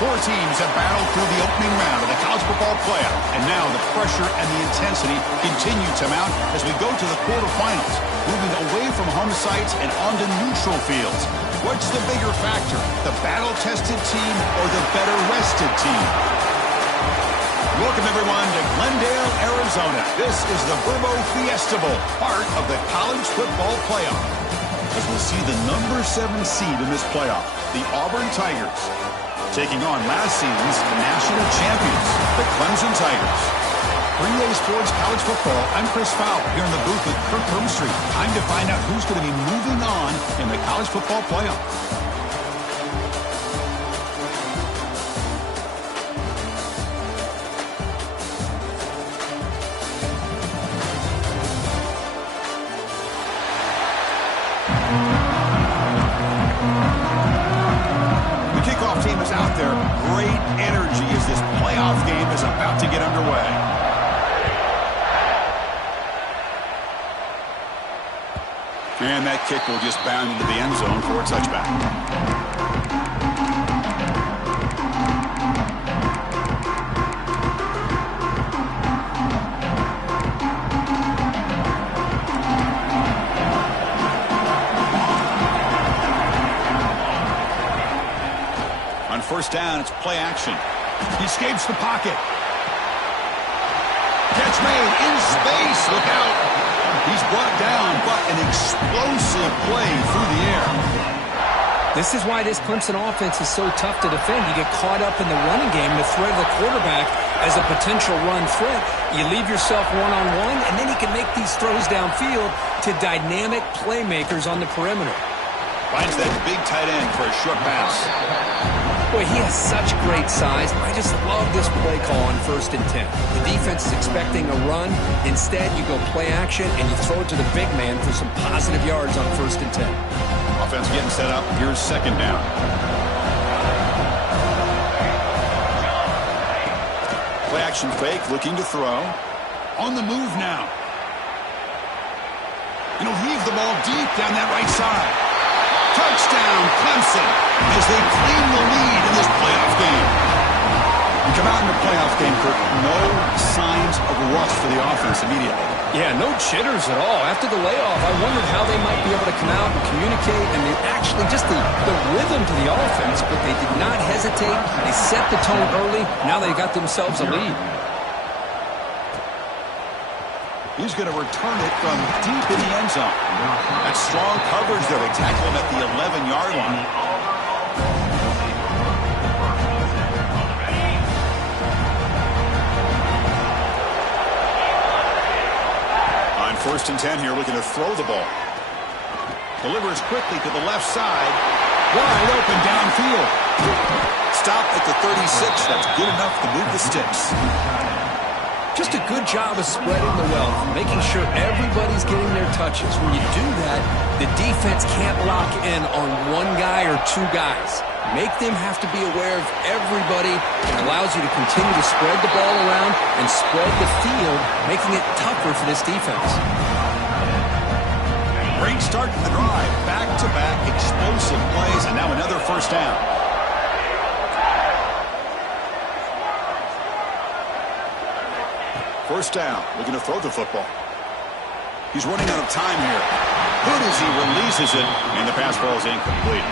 Four teams have battled through the opening round of the college football playoff, and now the pressure and the intensity continue to mount as we go to the quarterfinals, moving away from home sites and onto neutral fields. What's the bigger factor, the battle-tested team or the better-rested team? Welcome, everyone, to Glendale, Arizona. This is the Verbo Fiesta Bowl, part of the college football playoff. As we'll see the number 7 seed in this playoff, the Auburn Tigers, taking on last season's national champions, the Clemson Tigers. For EA Sports College Football, I'm Chris Fowler here in the booth with Kirk Hermstreet. Time to find out who's going to be moving on in the college football playoff. Team is out there. Great energy as this playoff game is about to get underway. And that kick will just bound into the end zone for a touchback. First down, it's play action. He escapes the pocket. Catch made in space. Look out. He's brought down, but an explosive play through the air. This is why this Clemson offense is so tough to defend. You get caught up in the running game, the threat of the quarterback as a potential run threat. You leave yourself one-on-one, and then he can make these throws downfield to dynamic playmakers on the perimeter. Finds that big tight end for a short pass. Boy, he has such great size. I just love this play call on 1st and 10. The defense is expecting a run. Instead, you go play action, and you throw it to the big man for some positive yards on 1st and 10. Offense getting set up. Here's 2nd down. Play action fake, looking to throw. On the move now. And he'll heave the ball deep down that right side. Touchdown, Clemson, as they claim the lead in this playoff game. You come out in the playoff game, Kirk, no signs of rust for the offense immediately. Yeah, no jitters at all. After the layoff, I wondered how they might be able to come out and communicate, and actually just the rhythm to the offense, but they did not hesitate. They set the tone early. Now they got themselves a lead. He's going to return it from deep in the end zone. That's strong coverage there. They tackle him at the 11-yard line. On 1st and 10 here, looking to throw the ball. Delivers quickly to the left side. Wide open downfield. Stop at the 36. That's good enough to move the sticks. Just a good job of spreading the wealth, making sure everybody's getting their touches. When you do that, the defense can't lock in on one guy or two guys. Make them have to be aware of everybody. It allows you to continue to spread the ball around and spread the field, making it tougher for this defense. Great start to the drive. Back-to-back explosive plays, and now another 1st down. First down, looking to throw the football. He's running out of time here. Good as he releases it, and the pass ball is incomplete.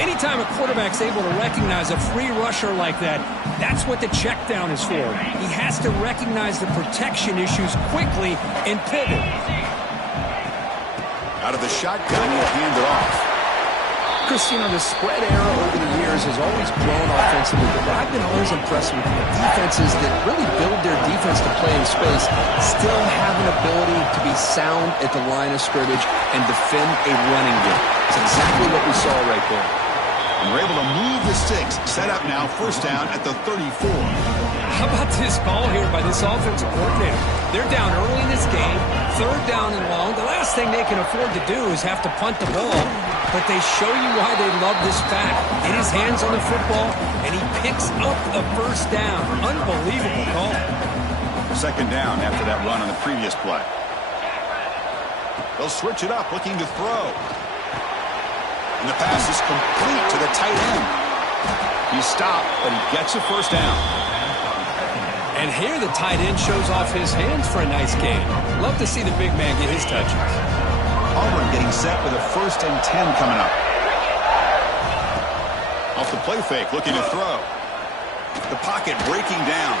Anytime a quarterback's able to recognize a free rusher like that, that's what the check down is for. He has to recognize the protection issues quickly and pivot. Out of the shotgun, he'll hand it off. Christina, the spread era over the years has always grown offensively, but I've been always impressed with defenses that really build their defense to play in space, still have an ability to be sound at the line of scrimmage and defend a running game. It's exactly what we saw right there. And we're able to move the sticks. Set up now, 1st down at the 34. How about this call here by this offensive coordinator? They're down early in this game, 3rd down and long. The last thing they can afford to do is have to punt the ball, but they show you why they love this fact. Get his hands on the football, and he picks up a 1st down. Unbelievable call. 2nd down after that run on the previous play. They'll switch it up, looking to throw. And the pass is complete to the tight end. He's stop, but he gets a first down. And here the tight end shows off his hands for a nice gain. Love to see the big man get his touches. Auburn getting set with a 1st and 10 coming up. Off the play fake, looking to throw. The pocket breaking down.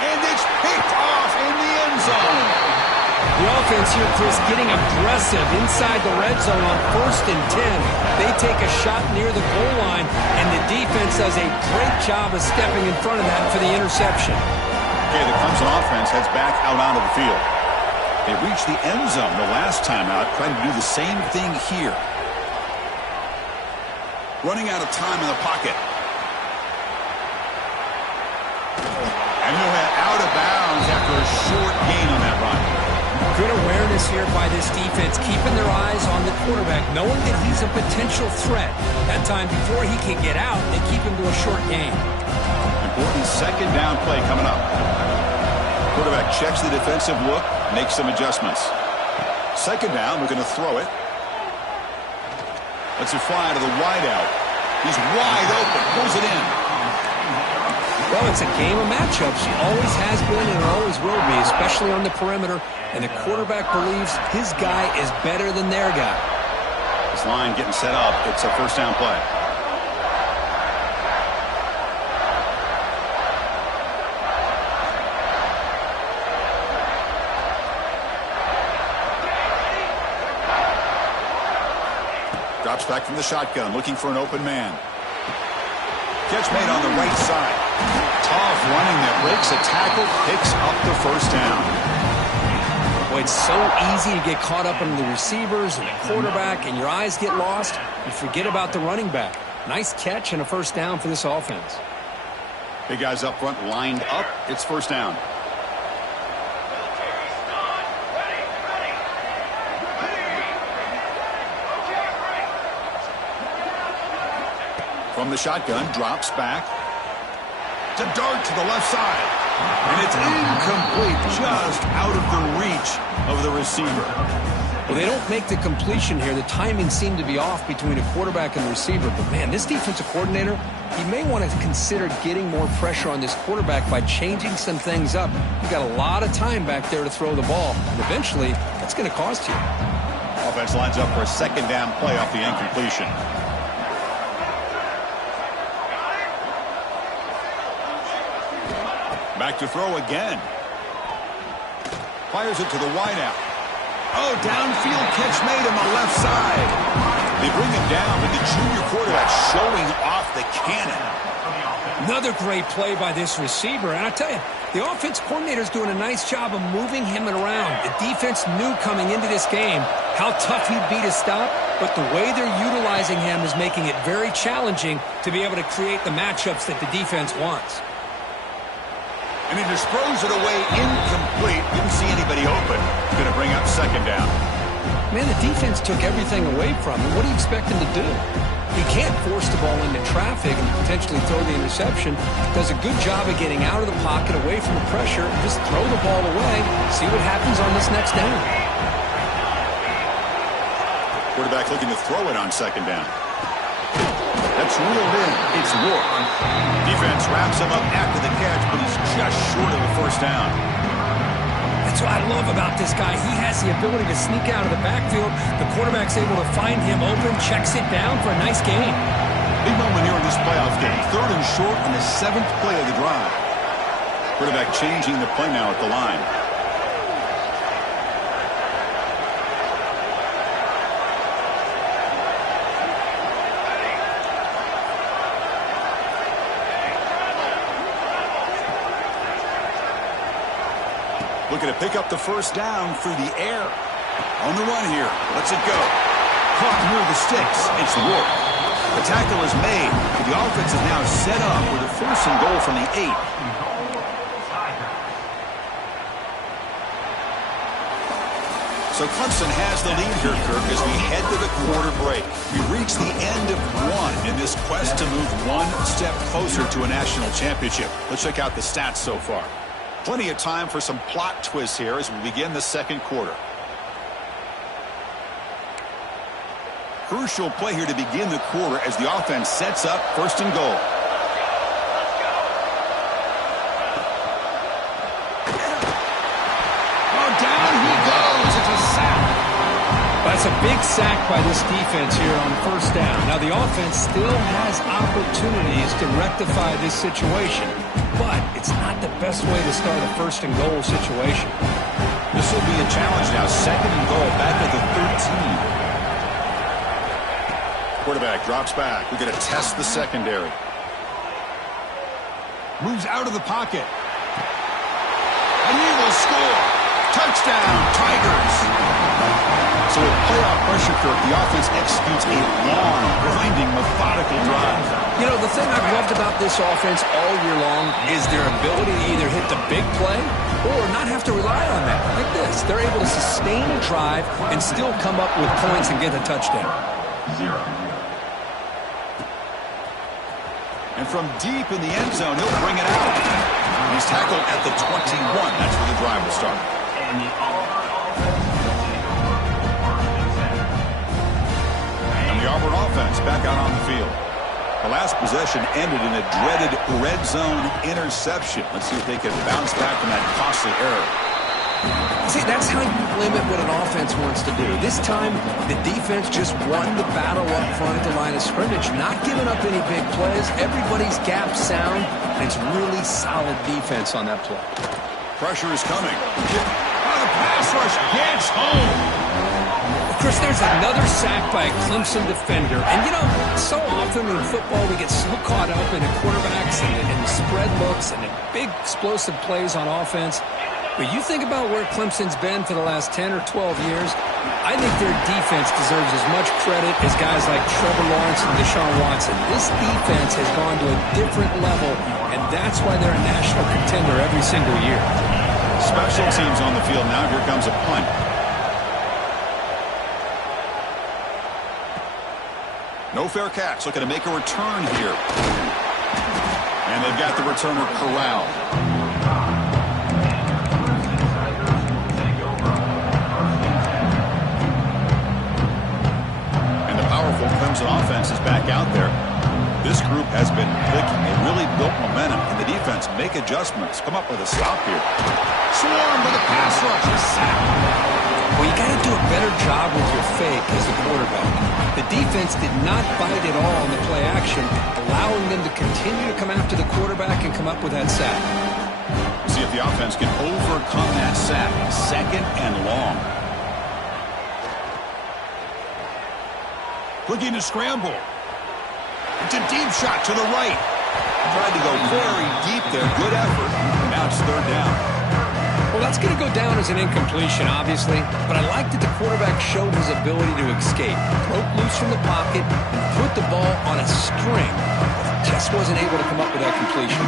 And it's picked off in the end zone. The offense here, Chris, getting aggressive inside the red zone on 1st and 10. They take a shot near the goal line, and the defense does a great job of stepping in front of that for the interception. Okay, the Clemson offense heads back out onto the field. They reached the end zone the last time out, trying to do the same thing here. Running out of time in the pocket. And he'll head out of bounds after a short gain on that run. Good awareness here by this defense, keeping their eyes on the quarterback, knowing that he's a potential threat. That time before he can get out, they keep him to a short gain. Important 2nd down play coming up. Quarterback checks the defensive look, makes some adjustments. 2nd down, we're going to throw it. Lets it fly to the wideout. He's wide open, pulls it in. Well, it's a game of matchups. Always has been and always will be, especially on the perimeter. And the quarterback believes his guy is better than their guy. This line getting set up. It's a 1st down play. Drops back from the shotgun, looking for an open man. Catch made on the right side. Tough running that breaks a tackle, picks up the 1st down. Boy, it's so easy to get caught up in the receivers and the quarterback, and your eyes get lost. You forget about the running back. Nice catch and a 1st down for this offense. Big guys up front lined up. It's 1st down. From the shotgun, drops back. To dart to the left side. And it's incomplete, just out of the reach of the receiver. Well, they don't make the completion here. The timing seemed to be off between a quarterback and the receiver. But, man, this defensive coordinator, he may want to consider getting more pressure on this quarterback by changing some things up. You've got a lot of time back there to throw the ball. And eventually, that's going to cost you. Offense lines up for a 2nd down play off the incompletion. Back to throw again. Fires it to the wideout. Oh, downfield catch made on the left side. They bring him down with the junior quarterback showing off the cannon. Another great play by this receiver. And I tell you, the offense coordinator is doing a nice job of moving him around. The defense knew coming into this game how tough he'd be to stop, but the way they're utilizing him is making it very challenging to be able to create the matchups that the defense wants. And he just throws it away incomplete. Didn't see anybody open. Going to bring up 2nd down. Man, the defense took everything away from him. What do you expect him to do? He can't force the ball into traffic and potentially throw the interception. Does a good job of getting out of the pocket, away from the pressure, and just throw the ball away. See what happens on this next down. Quarterback looking to throw it on 2nd down. That's reeled in. It's Rourke. Defense wraps him up after the catch, but he's just short of the 1st down. That's what I love about this guy. He has the ability to sneak out of the backfield. The quarterback's able to find him open, checks it down for a nice gain. Big moment here in this playoff game. 3rd and short on the 7th play of the drive. Quarterback changing the play now at the line. Looking to pick up the 1st down through the air. On the run here. Lets it go. Caught near the sticks. It's Rourke. The tackle is made. The offense is now set up with a 1st and goal from the 8. So Clemson has the lead here, Kirk, as we head to the quarter break. We reach the end of one in this quest to move one step closer to a national championship. Let's check out the stats so far. Plenty of time for some plot twists here as we begin the 2nd quarter. Crucial play here to begin the quarter as the offense sets up 1st and goal. That's a big sack by this defense here on first down. Now, the offense still has opportunities to rectify this situation, but it's not the best way to start a first-and-goal situation. This will be a challenge now. Second and goal, back at the 13. Quarterback drops back. We're going to test the secondary. Moves out of the pocket. And he will score. Touchdown, Tigers. So with playoff pressure, Kirk, the offense executes a long, grinding, methodical drive. You know, the thing I've loved about this offense all year long is their ability to either hit the big play or not have to rely on that. Like this. They're able to sustain a drive and still come up with points and get a touchdown. And from deep in the end zone, he'll bring it out. He's tackled at the 21. That's where the drive will start. And the Auburn offense back out on the field. The last possession ended in a dreaded red zone interception. Let's see if they can bounce back from that costly error. See, that's how you limit what an offense wants to do. This time, the defense just won the battle up front at the line of scrimmage, not giving up any big plays. Everybody's gap sound, and it's really solid defense on that play. Pressure is coming. The pass rush gets home. Chris, there's another sack by a Clemson defender. And, you know, so often in football we get so caught up in the quarterbacks and the spread looks and the big explosive plays on offense. But you think about where Clemson's been for the last 10 or 12 years, I think their defense deserves as much credit as guys like Trevor Lawrence and Deshaun Watson. This defense has gone to a different level, and that's why they're a national contender every single year. Special teams on the field now. Here comes a punt. No fair catch. Looking to make a return here. And they've got the returner corralled. And the powerful Clemson offense is back out there. This group has been clicking. They really built momentum. And the defense make adjustments. Come up with a stop here. Swarm with a pass rush. A sack. Well, you got to do a better job with your fake as a quarterback. The defense did not bite at all in the play action, allowing them to continue to come after the quarterback and come up with that sack. See if the offense can overcome that sack. Second and long. Looking to scramble. It's a deep shot to the right. Tried to go very deep there. Good effort. Now it's third down. Well, that's going to go down as an incompletion, obviously, but I like that the quarterback showed his ability to escape, broke loose from the pocket, and put the ball on a string. Just wasn't able to come up with that completion.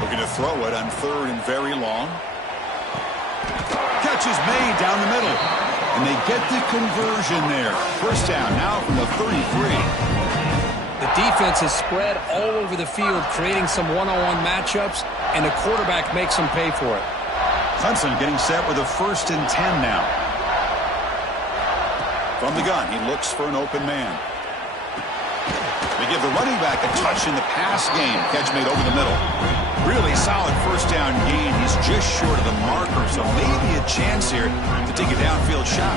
Looking to throw it on third and very long. Catch is made down the middle, and they get the conversion there. First down now from the 33. The defense is spread all over the field, creating some one-on-one matchups, and the quarterback makes them pay for it. Clemson getting set with a 1st and 10 now. From the gun, he looks for an open man. They give the running back a touch in the pass game. Catch made over the middle. Really solid first down gain. He's just short of the marker, so maybe a chance here to take a downfield shot.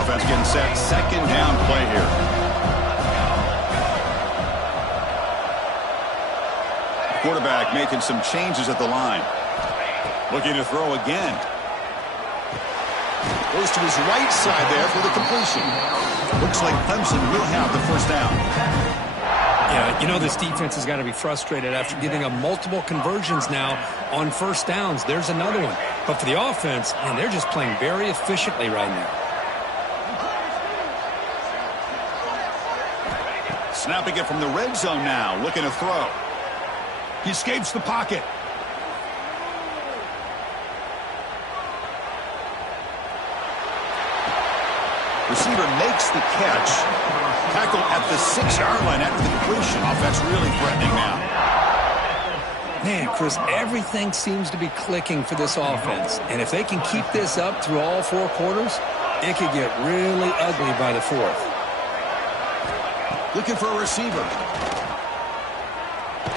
Offense getting set. Second down play here. Quarterback making some changes at the line. Looking to throw again. Goes to his right side there for the completion. Looks like Clemson will have the first down. Yeah, you know this defense has got to be frustrated after giving up multiple conversions now on first downs. There's another one. But for the offense, man, they're just playing very efficiently right now. Snapping it from the red zone now. Looking to throw. He escapes the pocket. Receiver makes the catch. Tackle at the 6-yard line after the completion. Offense really threatening now. Man, Chris, everything seems to be clicking for this offense. And if they can keep this up through all 4 quarters, it could get really ugly by the 4th. Looking for a receiver.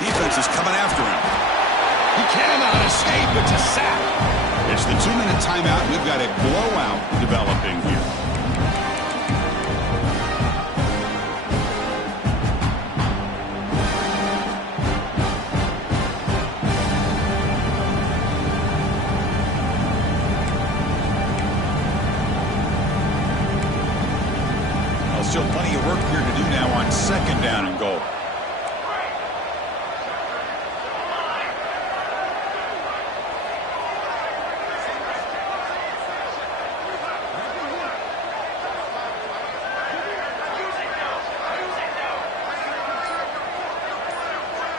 Defense is coming after him. He cannot escape. It's a sack. It's the 2-minute timeout. We've got a blowout developing here. down and goal.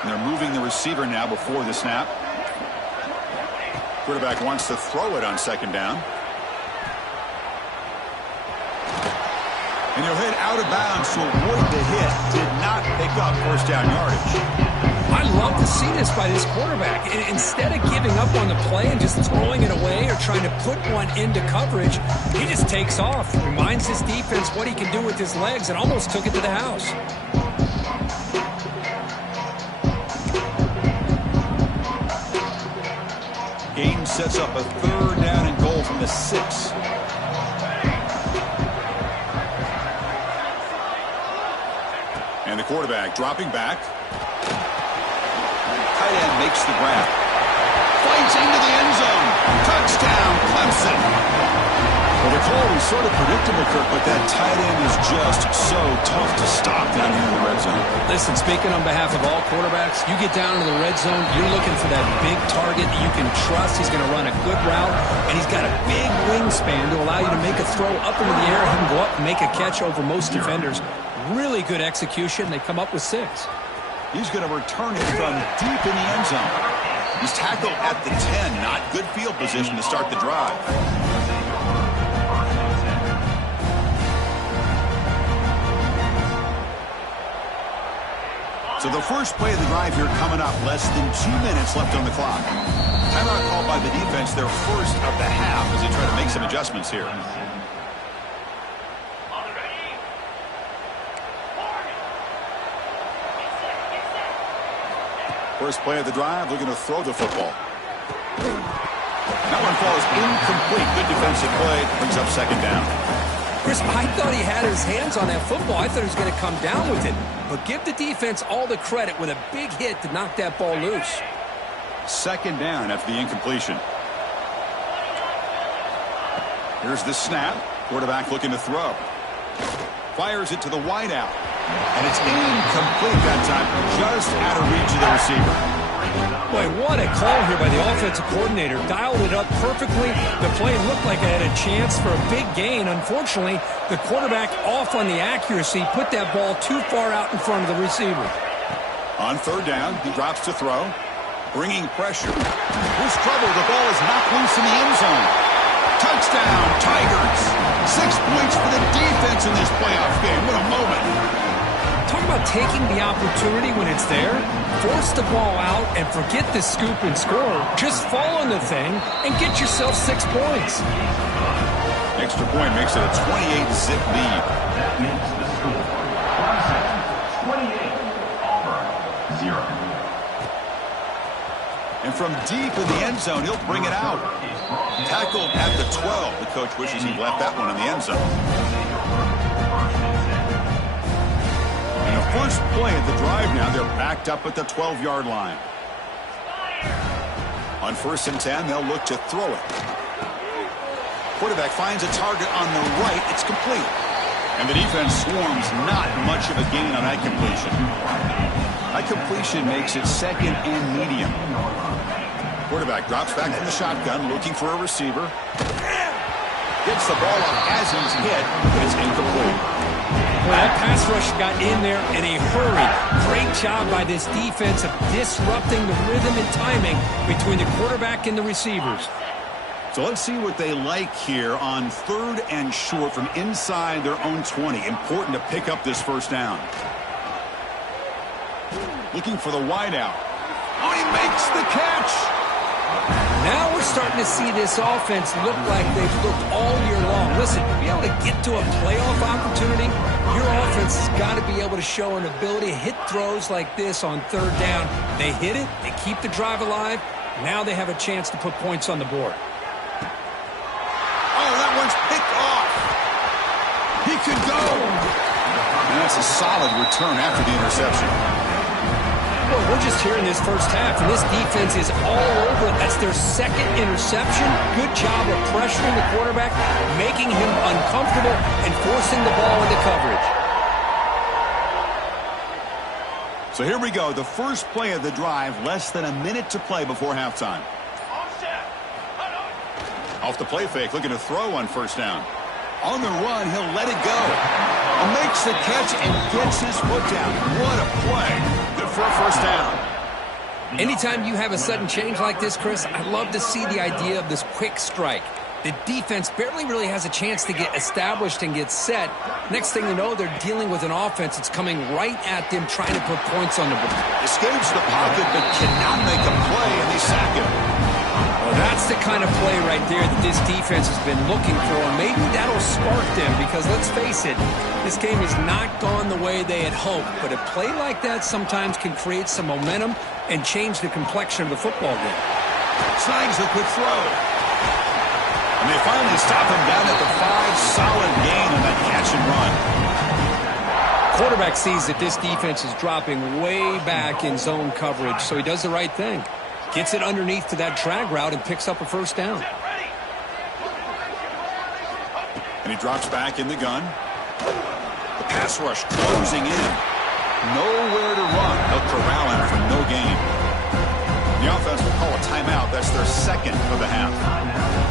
And they're moving the receiver now before the snap. Quarterback wants to throw it on second down. And he'll hit out of bounds to avoid the hit. Did not pick up first down yardage. I love to see this by this quarterback. Instead of giving up on the play and just throwing it away or trying to put one into coverage, he just takes off. Reminds his defense what he can do with his legs and almost took it to the house. Game sets up a third down and goal from the 6. And the quarterback dropping back. Tight end makes the grab. Fights into the end zone. Touchdown, Clemson. Well, the call was sort of predictable, Kirk, but that tight end is just so tough to stop down here in the red zone. Listen, speaking on behalf of all quarterbacks, you get down to the red zone, you're looking for that big target that you can trust. He's going to run a good route, and he's got a big wingspan to allow you to make a throw up into the air, him go up and make a catch over most defenders. Really good execution. They come up with 6. He's going to return it from deep in the end zone. He's tackled at the 10. Not good field position to start the drive. So the first play of the drive here coming up. Less than 2 minutes left on the clock. Timeout called by the defense, their first of the half, as they try to make some adjustments here. First play of the drive, looking to throw the football. That one falls incomplete. Good defensive play. Brings up second down. Chris, I thought he had his hands on that football. I thought he was going to come down with it. But give the defense all the credit with a big hit to knock that ball loose. Second down after the incompletion. Here's the snap. Quarterback looking to throw. Fires it to the wideout. And it's incomplete that time. Just out of reach of the receiver. Boy, what a call here by the offensive coordinator. Dialed it up perfectly. The play looked like it had a chance for a big gain. Unfortunately, the quarterback off on the accuracy, put that ball too far out in front of the receiver. On third down, he drops to throw. Bringing pressure. There's trouble. The ball is knocked loose in the end zone. Touchdown, Tigers. 6 points for the defense in this playoff game. What a moment. Talk about taking the opportunity when it's there. Force the ball out and forget the scoop and score. Just fall on the thing and get yourself 6 points. Extra point makes it a 28-zip lead. 28, Auburn, 0. And from deep in the end zone, he'll bring it out. Tackled at the 12. The coach wishes he'd left that one in the end zone. And the first play of the drive now, they're backed up at the 12-yard line. On 1st and 10, they'll look to throw it. Quarterback finds a target on the right. It's complete. And the defense swarms. Not much of a gain on that completion. That completion makes it second and medium. Quarterback drops back from the shotgun, looking for a receiver. Gets the ball up as he's hit, but it's incomplete. Well, that pass rush got in there in a hurry. Great job by this defense of disrupting the rhythm and timing between the quarterback and the receivers. So let's see what they like here on 3rd and short from inside their own 20. Important to pick up this first down. Looking for the wideout. Oh, he makes the catch. Now we're starting to see this offense look like they've looked all year long. Listen, to be able to get to a playoff opportunity, your offense has got to be able to show an ability to hit throws like this on 3rd down. They hit it, they keep the drive alive. Now they have a chance to put points on the board. Oh, that one's picked off. He could go. And that's a solid return after the interception. Well, we're just here in this first half, and this defense is all over it. That's their 2nd interception. Good job of pressuring the quarterback, making him uncomfortable, and forcing the ball into coverage. So here we go, the first play of the drive, less than a minute to play before halftime. Off the play fake, looking to throw on first down. On the run, he'll let it go. Makes the catch and gets his foot down. What a play. Good for a first down. Anytime you have a sudden change like this, Chris, I love to see the idea of this quick strike. The defense barely really has a chance to get established and get set. Next thing you know, they're dealing with an offense that's coming right at them, trying to put points on the board. Escapes the pocket, but cannot make a play, and they sack him. Well, that's the kind of play right there that this defense has been looking for. Maybe that'll spark them because, let's face it, this game has not gone the way they had hoped. But a play like that sometimes can create some momentum and change the complexion of the football game. Snags the quick throw. And they finally stop him down at the 5. Solid gain on that catch and run. Quarterback sees that this defense is dropping way back in zone coverage, so he does the right thing. Gets it underneath to that drag route and picks up a first down. And he drops back in the gun. The pass rush closing in. Nowhere to run. They'll corral him for no gain. The offense will call a timeout. That's their second of the half.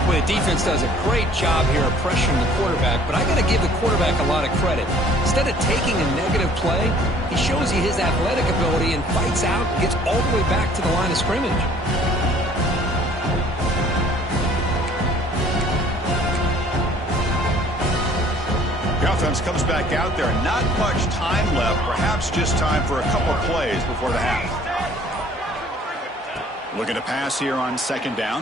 Well, the defense does a great job here of pressuring the quarterback, but I got to give the quarterback a lot of credit. Instead of taking a negative play, he shows you his athletic ability and fights out and gets all the way back to the line of scrimmage. The offense comes back out there. Not much time left. Perhaps just time for a couple plays before the half. Looking to pass here on second down.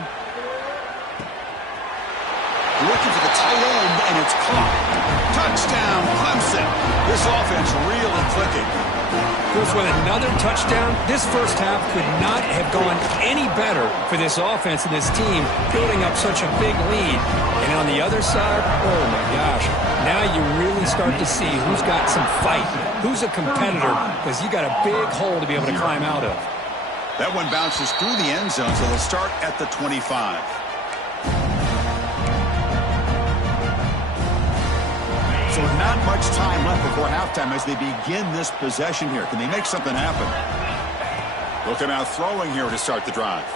Looking for the tight end, and it's caught. Touchdown, Clemson. This offense really clicking. Goes with another touchdown. This first half could not have gone any better for this offense and this team, building up such a big lead. And on the other side, oh my gosh, now you really start to see who's got some fight, who's a competitor, because you got a big hole to be able to climb out of. That one bounces through the end zone, so they'll start at the 25. So not much time left before halftime as they begin this possession here. Can they make something happen? Looking out throwing here to start the drive.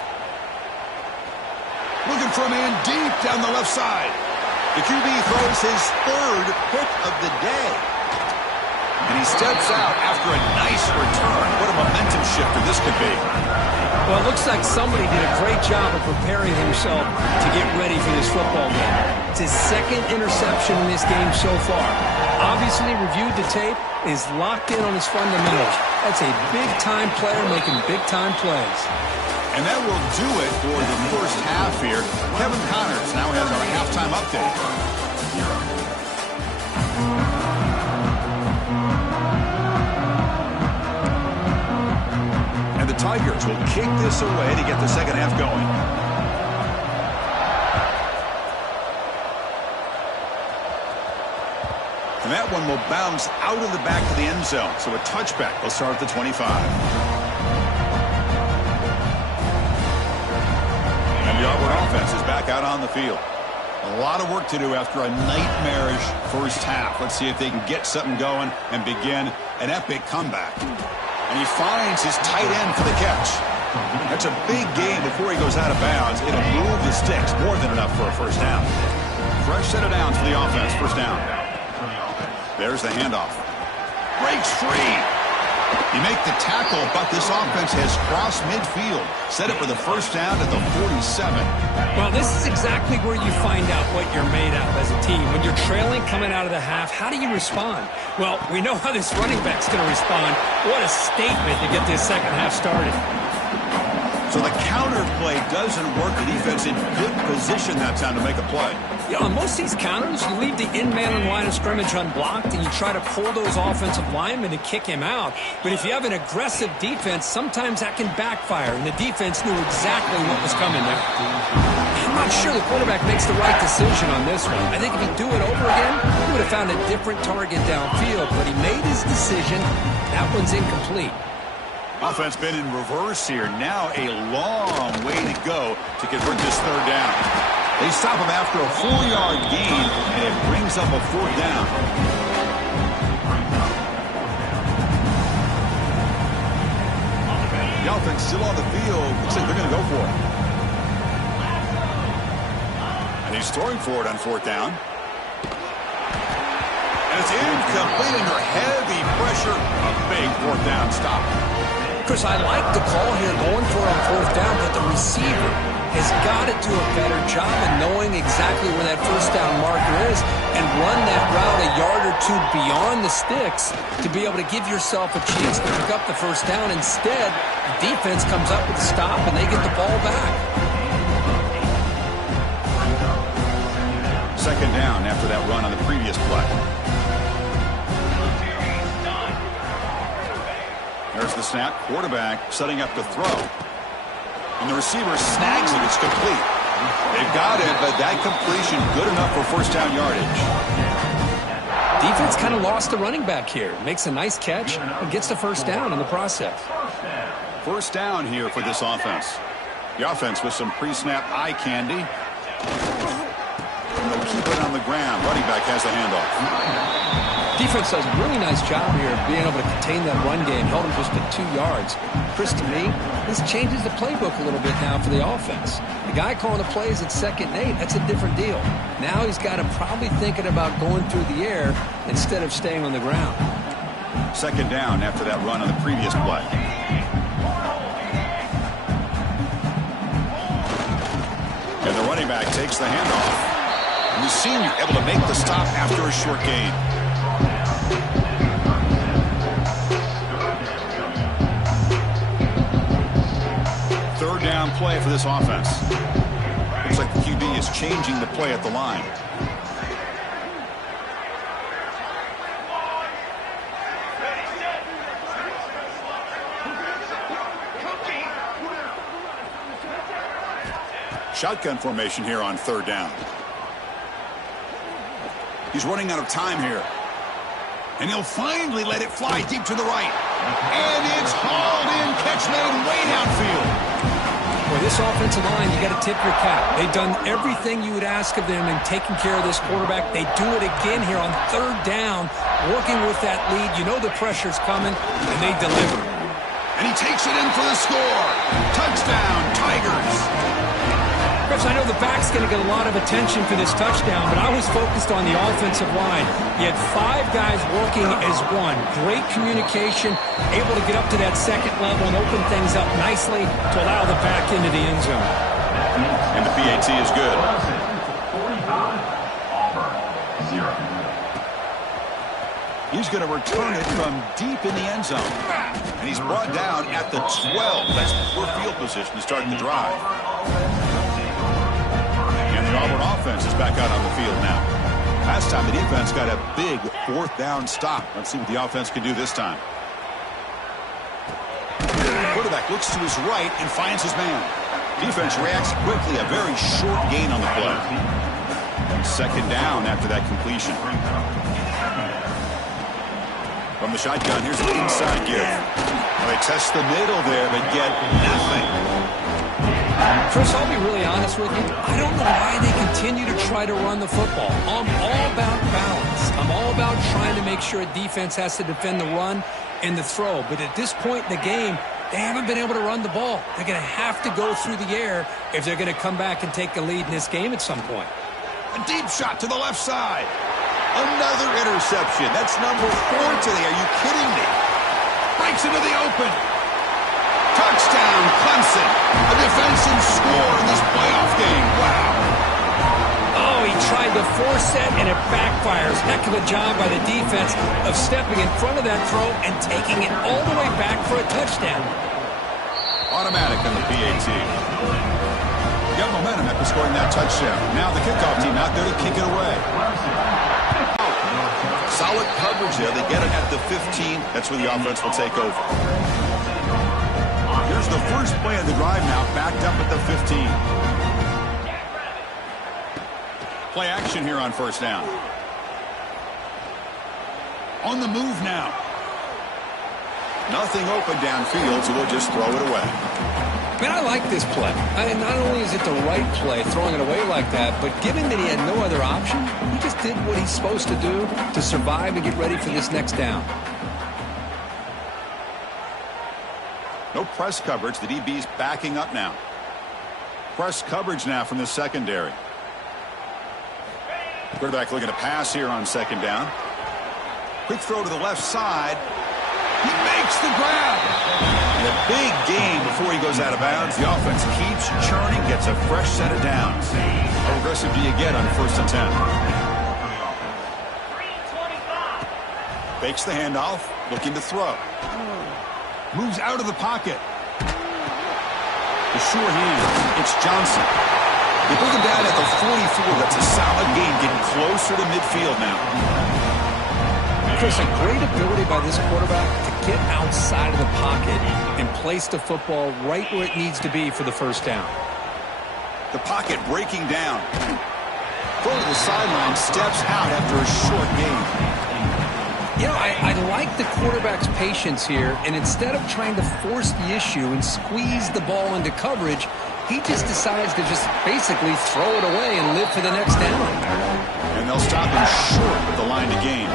Looking for a man deep down the left side. The QB throws his third pick of the day. And he steps out after a nice return. What a momentum shifter this could be. Well, it looks like somebody did a great job of preparing himself to get ready for this football game. It's his second interception in this game so far. Obviously reviewed the tape, is locked in on his fundamentals. That's a big-time player making big-time plays. And that will do it for the first half here. Kevin Connors now has our halftime update. And the Tigers will kick this away to get the second half going. And that one will bounce out of the back of the end zone. So a touchback will start at the 25. And the Auburn offense is back out on the field. A lot of work to do after a nightmarish first half. Let's see if they can get something going and begin an epic comeback. And he finds his tight end for the catch. That's a big gain before he goes out of bounds. It'll move the sticks more than enough for a first down. Fresh set of downs for the offense. First down. There's the handoff. Breaks free. You make the tackle, but this offense has crossed midfield. Set it for the first down at the 47. Well, this is exactly where you find out what you're made of as a team. When you're trailing coming out of the half, how do you respond? Well, we know how this running back's going to respond. What a statement to get this second half started. So the counter play doesn't work. The defense in good position that time to make a play. You know, on most of these counters, you leave the in-man on line of scrimmage unblocked, and you try to pull those offensive linemen to kick him out. But if you have an aggressive defense, sometimes that can backfire, and the defense knew exactly what was coming there. I'm not sure the quarterback makes the right decision on this one. I think if he'd do it over again, he would have found a different target downfield, but he made his decision. That one's incomplete. Offense been in reverse here. Now a long way to go to convert this third down. They stop him after a 4-yard gain, and it brings up a fourth down. offense still on the field. Looks like they're going to go for it. And he's throwing for it on 4th down. And it's incomplete under heavy pressure. A big 4th down stop. Chris, I like the call here going for it on 4th down, but the receiver has got to do a better job of knowing exactly where that 1st down marker is and run that route a yard or two beyond the sticks to be able to give yourself a chance to pick up the 1st down. Instead, the defense comes up with a stop and they get the ball back. 2nd down after that run on the previous play. There's the snap. Quarterback setting up to throw. And the receiver snags it. It's complete. They've got it, but that completion good enough for 1st down yardage. Defense kind of lost the running back here. Makes a nice catch and gets the 1st down in the process. 1st down here for this offense. The offense with some pre-snap eye candy. And they'll keep it on the ground. Running back has the handoff. Defense does a really nice job here of being able to contain that run game. Held him just to 2 yards. Chris, to me, this changes the playbook a little bit now for the offense. The guy calling the plays at 2nd and 8, that's a different deal. Now he's got to probably thinking about going through the air instead of staying on the ground. 2nd down after that run on the previous play. And the running back takes the handoff. And the senior able to make the stop after a short gain. Third down play for this offense. Looks like the QB is changing the play at the line. Shotgun formation here on 3rd down. He's running out of time here. And he'll finally let it fly deep to the right. And it's hauled in. Catch made way downfield. Boy, this offensive line, you got to tip your cap. They've done everything you would ask of them in taking care of this quarterback. They do it again here on 3rd down, working with that lead. You know the pressure's coming, and they deliver. And he takes it in for the score. Touchdown, Tigers. Chris, I know the back's going to get a lot of attention for this touchdown, but I was focused on the offensive line. You had 5 guys working as one. Great communication, able to get up to that 2nd level and open things up nicely to allow the back into the end zone. And the PAT is good. 0. He's going to return it from deep in the end zone. And he's brought down at the 12. That's poor field position to start the drive. The Auburn offense is back out on the field now. Last time the defense got a big 4th down stop. Let's see what the offense can do this time. The quarterback looks to his right and finds his man. Defense reacts quickly. A very short gain on the play. 2nd down after that completion. From the shotgun, here's an inside give. Well, they test the middle there, but get nothing. Chris, I'll be really honest with you. I don't know why they continue to try to run the football. I'm all about balance. I'm all about trying to make sure a defense has to defend the run and the throw. But at this point in the game, they haven't been able to run the ball. They're going to have to go through the air if they're going to come back and take the lead in this game at some point. A deep shot to the left side. Another interception. That's number 4 today. Are you kidding me? Breaks into the open. Touchdown, Clemson. A defensive score in this playoff game. Wow. Oh, he tried to force it, and it backfires. Heck of a job by the defense of stepping in front of that throw and taking it all the way back for a touchdown. Automatic on the PAT. Got momentum after scoring that touchdown. Now the kickoff team out there to kick it away. Solid coverage there. They get it at the 15. That's where the offense will take over. Here's the first play of the drive now, backed up at the 15. Play action here on 1st down. On the move now. Nothing open downfield, so they'll just throw it away. Man, I like this play. Not only is it the right play, throwing it away like that, but given that he had no other option, he just did what he's supposed to do to survive and get ready for this next down. No press coverage. The DB's backing up now. Press coverage now from the secondary. Quarterback looking to pass here on second down. Quick throw to the left side. He makes the grab. And a big gain before he goes out of bounds. The offense keeps churning, gets a fresh set of downs. How aggressive do you get on 1st and 10? Fakes the handoff, looking to throw. Moves out of the pocket. The sure hand. It's Johnson. They bring him down at the 44. That's a solid gain, getting closer to midfield now. Chris, a great ability by this quarterback to get outside of the pocket and place the football right where it needs to be for the first down. The pocket breaking down. Throw to the sideline, steps out after a short gain. You know, I like the quarterback's patience here, and instead of trying to force the issue and squeeze the ball into coverage, he just decides to just basically throw it away and live for the next down. And they'll stop him short with the line to gain.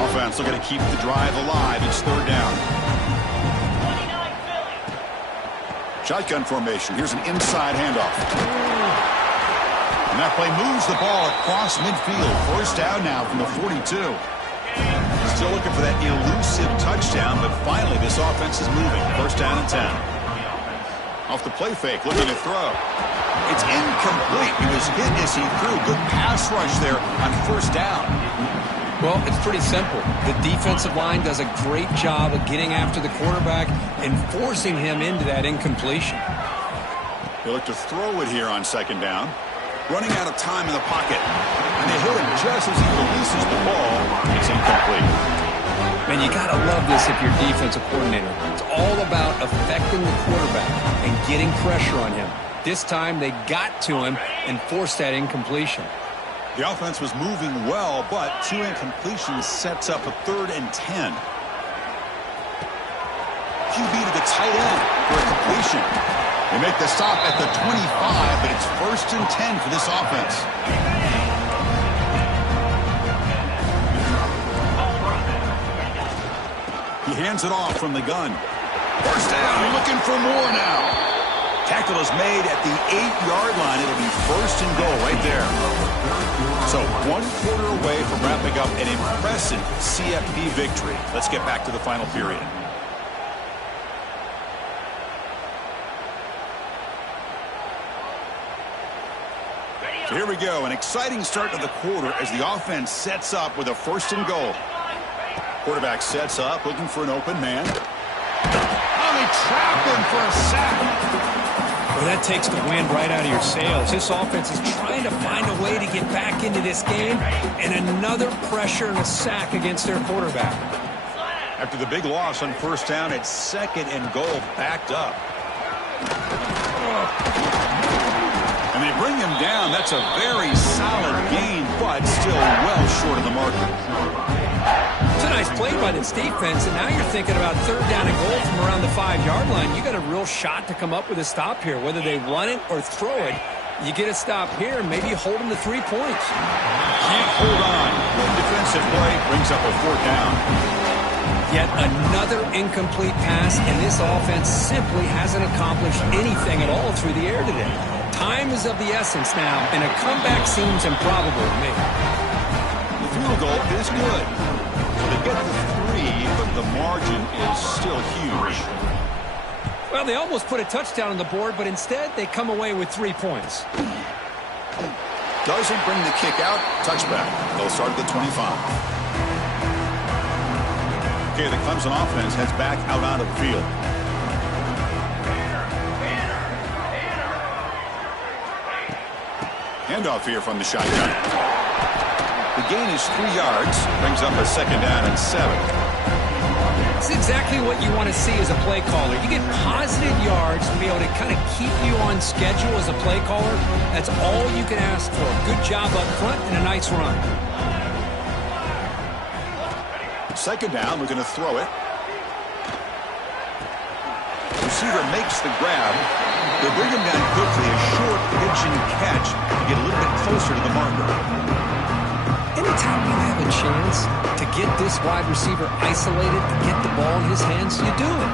Offense looking to keep the drive alive. It's 3rd down. Shotgun formation. Here's an inside handoff. And that play moves the ball across midfield. 1st down now from the 42. Still looking for that elusive touchdown, but finally this offense is moving. 1st down and 10. Off the play fake, looking to throw. It's incomplete. He was hit as he threw. Good pass rush there on 1st down. Well, it's pretty simple. The defensive line does a great job of getting after the quarterback and forcing him into that incompletion. They look to throw it here on 2nd down. Running out of time in the pocket. And they hit him just as he releases the ball. It's incomplete. Man, you got to love this if you're defensive coordinator. It's all about affecting the quarterback and getting pressure on him. This time they got to him and forced that incompletion. The offense was moving well, but 2 incompletions sets up a 3rd and 10. QB to the tight end for a completion. They make the stop at the 25, but it's 1st and 10 for this offense. He hands it off from the gun. 1st down, looking for more now. Tackle is made at the 8-yard line. It'll be 1st and goal right there. So 1 quarter away from wrapping up an impressive CFP victory. Let's get back to the final period. So here we go. An exciting start to the quarter as the offense sets up with a 1st and goal. Quarterback sets up, looking for an open man. Oh, they trap him for a sack. Well, that takes the wind right out of your sails. This offense is trying to find a way to get back into this game, and another pressure and a sack against their quarterback. After the big loss on 1st down, it's 2nd and goal, backed up. And they bring him down. That's a very solid gain, but still well short of the marker. It's a nice play by this defense, and now you're thinking about 3rd down and goal from around the 5-yard line. You got a real shot to come up with a stop here. Whether they run it or throw it, you get a stop here and maybe hold them to 3 points. Can't hold on. Good defensive play brings up a 4th down. Yet another incomplete pass, and this offense simply hasn't accomplished anything at all through the air today. Time is of the essence now, and a comeback seems improbable to me. The field goal is good. So they get the 3, but the margin is still huge. Well, they almost put a touchdown on the board, but instead they come away with 3 points. Doesn't bring the kick out. Touchback. They'll start at the 25. Okay, the Clemson offense heads back out onto the field. Handoff here from the shotgun. The gain is 3 yards. Brings up a 2nd down and 7. It's exactly what you want to see as a play caller. You get positive yards to be able to kind of keep you on schedule as a play caller. That's all you can ask for. Good job up front and a nice run. 2nd down, we're going to throw it. Receiver makes the grab. They bring him down quickly, a short pitch and catch to get a little bit closer to the marker. Anytime you have a chance to get this wide receiver isolated, to get the ball in his hands, you do it.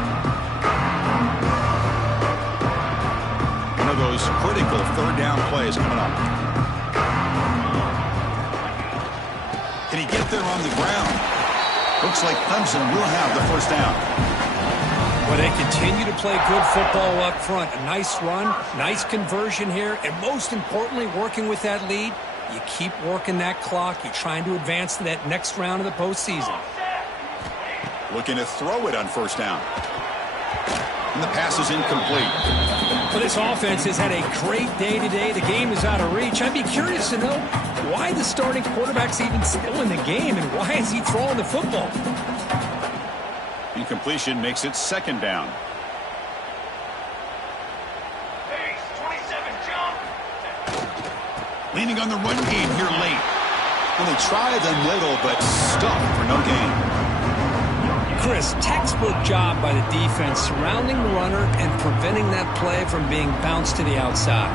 One of those critical third down plays coming up. Can he get there on the ground? Looks like Clemson will have the first down. Well, they continue to play good football up front. A nice run, nice conversion here, and most importantly, working with that lead, you keep working that clock. You're trying to advance to that next round of the postseason. Looking to throw it on first down. And the pass is incomplete. Well, this offense has had a great day today. The game is out of reach. I'd be curious to know why the starting quarterback's even still in the game and why is he throwing the football? Incompletion makes it second down. Leaning on the run game here late. Well, they try the middle, but stuffed for no gain. Chris, textbook job by the defense surrounding the runner and preventing that play from being bounced to the outside.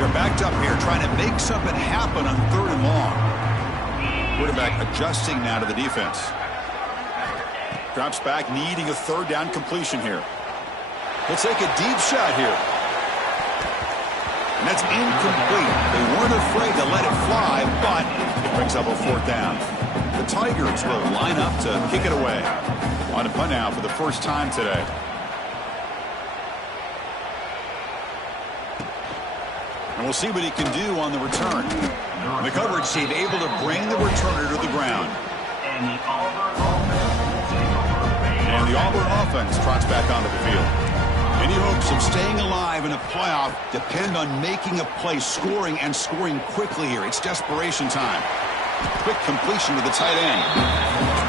They're backed up here trying to make something happen on third and long. Quarterback adjusting now to the defense. Drops back, needing a third down completion here. He'll take a deep shot here. And that's incomplete. They weren't afraid to let it fly, but it brings up a fourth down. The Tigers will line up to kick it away. On a punt now for the first time today. And we'll see what he can do on the return. And the coverage team able to bring the returner to the ground. And the Auburn offense trots back onto the field. Any hopes of staying alive in a playoff depend on making a play, scoring, and scoring quickly here. It's desperation time. Quick completion to the tight end.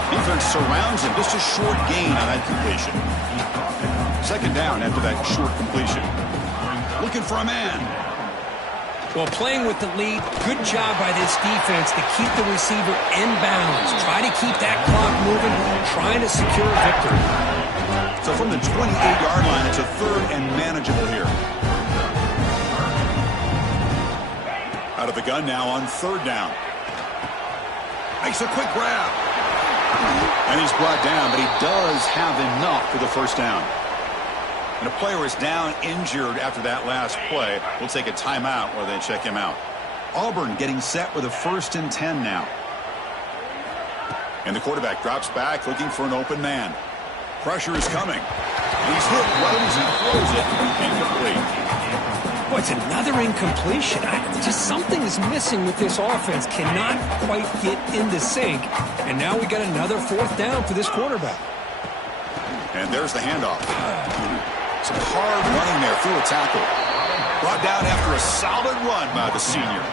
Defense surrounds him. Just a short gain on that completion. Second down after that short completion. Looking for a man. Well, playing with the lead, good job by this defense to keep the receiver in bounds. Try to keep that clock moving, trying to secure a victory. So from the 28-yard line, it's a third and manageable here. Out of the gun now on third down. Makes a quick grab. And he's brought down, but he does have enough for the first down. And a player is down injured after that last play. We'll take a timeout while they check him out. Auburn getting set with a 1st and 10 now. And the quarterback drops back looking for an open man. Pressure is coming. And he's hit, runs, and throws it. Incomplete. Boy, it's another incompletion. Just something is missing with this offense. Cannot quite get into sync. And now we got another fourth down for this quarterback. And there's the handoff. Some hard running there through a tackle. Brought down after a solid run by the senior.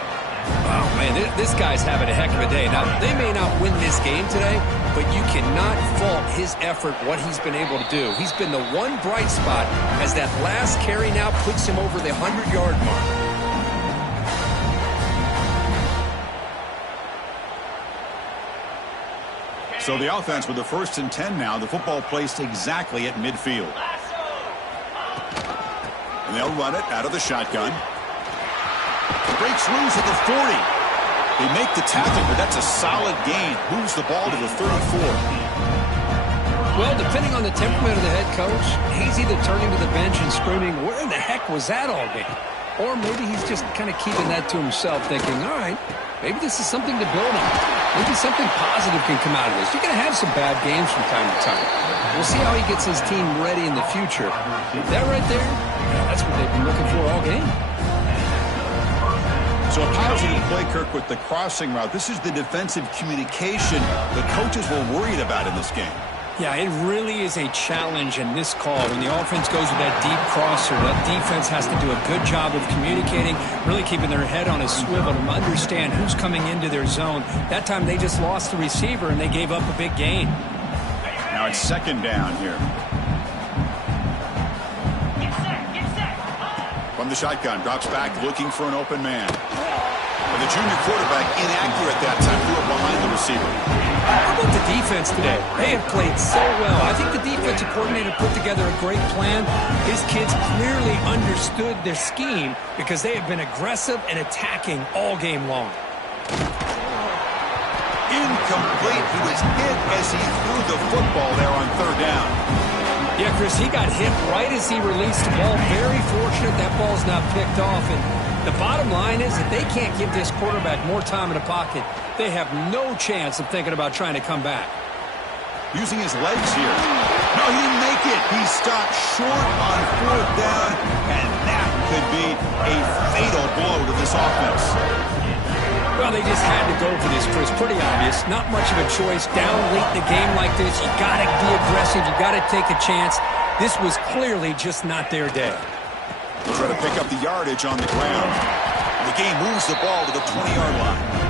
Wow, man, this guy's having a heck of a day. Now, they may not win this game today, but you cannot fault his effort, what he's been able to do. He's been the one bright spot as that last carry now puts him over the 100-yard mark. So the offense with the 1st and 10 now. The football placed exactly at midfield. And they'll run it out of the shotgun. Breaks loose at the 40. They make the tackle, but that's a solid gain. Moves the ball to the 34. Well, depending on the temperament of the head coach, he's either turning to the bench and screaming, where the heck was that all game? Or maybe he's just kind of keeping that to himself, thinking, all right, maybe this is something to build on. Maybe something positive can come out of this. You're going to have some bad games from time to time. We'll see how he gets his team ready in the future. That right there, that's what they've been looking for all game. So a positive play, Kirk, with the crossing route. This is the defensive communication the coaches were worried about in this game. Yeah, it really is a challenge in this call. When the offense goes with that deep crosser, that defense has to do a good job of communicating, really keeping their head on a swivel to understand who's coming into their zone. That time they just lost the receiver and they gave up a big gain. Now it's second down here. From the shotgun, drops back looking for an open man. And the junior quarterback inaccurate that time, threw it behind the receiver. How about the defense today? They have played so well. I think the defensive coordinator put together a great plan. His kids clearly understood their scheme because they have been aggressive and attacking all game long. incomplete. He was hit as he threw the football there on third down. Yeah, Chris, he got hit right as he released the ball. Very fortunate that ball's not picked off. And the bottom line is that they can't give this quarterback more time in the pocket. They have no chance of thinking about trying to come back. Using his legs here. No, he didn't make it. He stopped short on fourth down, and that could be a fatal blow to this offense. Well, they just had to go for this, Chris. Pretty obvious. Not much of a choice. Down late in the game like this, you got to be aggressive. You got to take a chance. This was clearly just not their day. Try to pick up the yardage on the ground. The game moves the ball to the 20-yard line.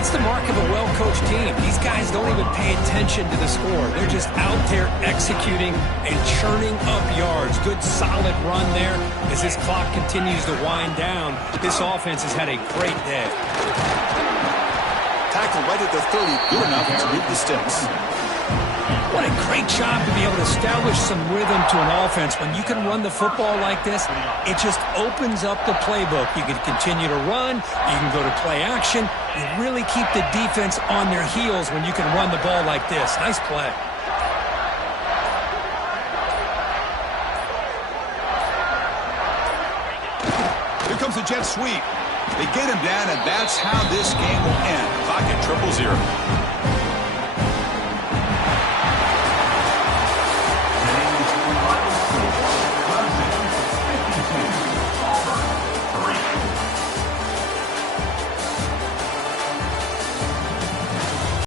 That's the mark of a well-coached team. These guys don't even pay attention to the score. They're just out there executing and churning up yards. Good, solid run there. As this clock continues to wind down, this offense has had a great day. Tackle right at the 30. Good enough to move the sticks. What a great job to be able to establish some rhythm to an offense. When you can run the football like this, it just opens up the playbook. You can continue to run. You can go to play action. You really keep the defense on their heels when you can run the ball like this. Nice play. Here comes the jet sweep. They get him down, and that's how this game will end. Clock at 0-0.